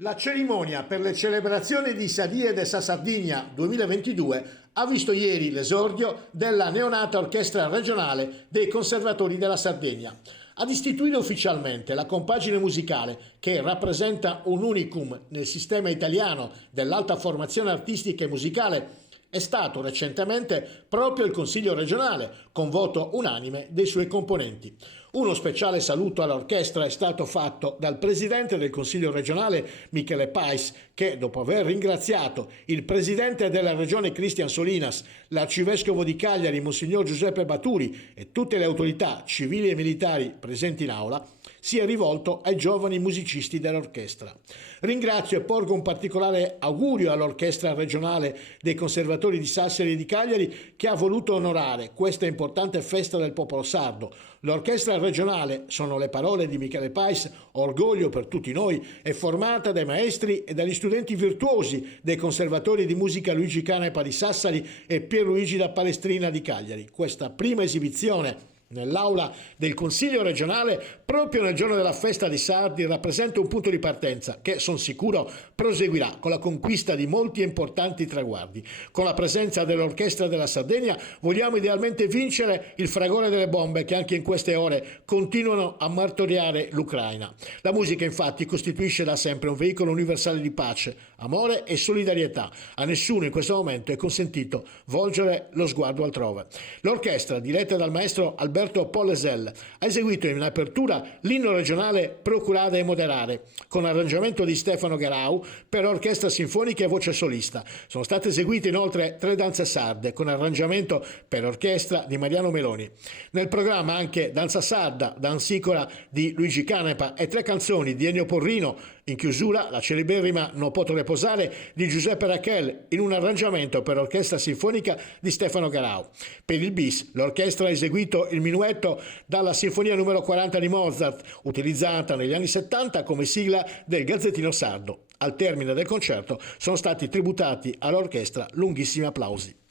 La cerimonia per le celebrazioni di Sadie de Sa Sardigna 2022 ha visto ieri l'esordio della neonata orchestra regionale dei Conservatori della Sardegna. Ad istituire ufficialmente la compagine musicale che rappresenta un unicum nel sistema italiano dell'alta formazione artistica e musicale è stato recentemente proprio il Consiglio regionale, con voto unanime dei suoi componenti. Uno speciale saluto all'orchestra è stato fatto dal presidente del Consiglio regionale Michele Pais, che dopo aver ringraziato il presidente della regione Cristian Solinas, l'arcivescovo di Cagliari Monsignor Giuseppe Baturi e tutte le autorità civili e militari presenti in aula, si è rivolto ai giovani musicisti dell'orchestra. Ringrazio e porgo un particolare augurio all'orchestra regionale dei Conservatori di Sassari e di Cagliari, che ha voluto onorare questa importante festa del popolo sardo. L'orchestra regionale, sono le parole di Michele Pais, orgoglio per tutti noi, è formata dai maestri e dagli studenti virtuosi dei Conservatori di musica Luigi Canepa di Sassari e Pierluigi da Palestrina di Cagliari. Questa prima esibizione nell'aula del Consiglio regionale, proprio nel giorno della festa di Sardi, rappresenta un punto di partenza che, sono sicuro, proseguirà con la conquista di molti importanti traguardi. Con la presenza dell'Orchestra della Sardegna vogliamo idealmente vincere il fragore delle bombe che anche in queste ore continuano a martoriare l'Ucraina. La musica, infatti, costituisce da sempre un veicolo universale di pace, amore e solidarietà. A nessuno in questo momento è consentito volgere lo sguardo altrove. L'orchestra, diretta dal maestro Alberto Pollesel, ha eseguito in apertura l'inno regionale Procurare e Moderare, con arrangiamento di Stefano Garau per orchestra sinfonica e voce solista. Sono state eseguite inoltre 3 danze sarde, con arrangiamento per orchestra di Mariano Meloni. Nel programma anche Danza sarda, Dansicora di Luigi Canepa e 3 canzoni di Ennio Porrino. In chiusura la celeberrima Non poto riposare di Giuseppe Rachel, in un arrangiamento per orchestra sinfonica di Stefano Garau. Per il bis l'orchestra ha eseguito il minuetto dalla Sinfonia numero 40 di Mozart, utilizzata negli anni 70 come sigla del Gazzettino Sardo. Al termine del concerto sono stati tributati all'orchestra lunghissimi applausi.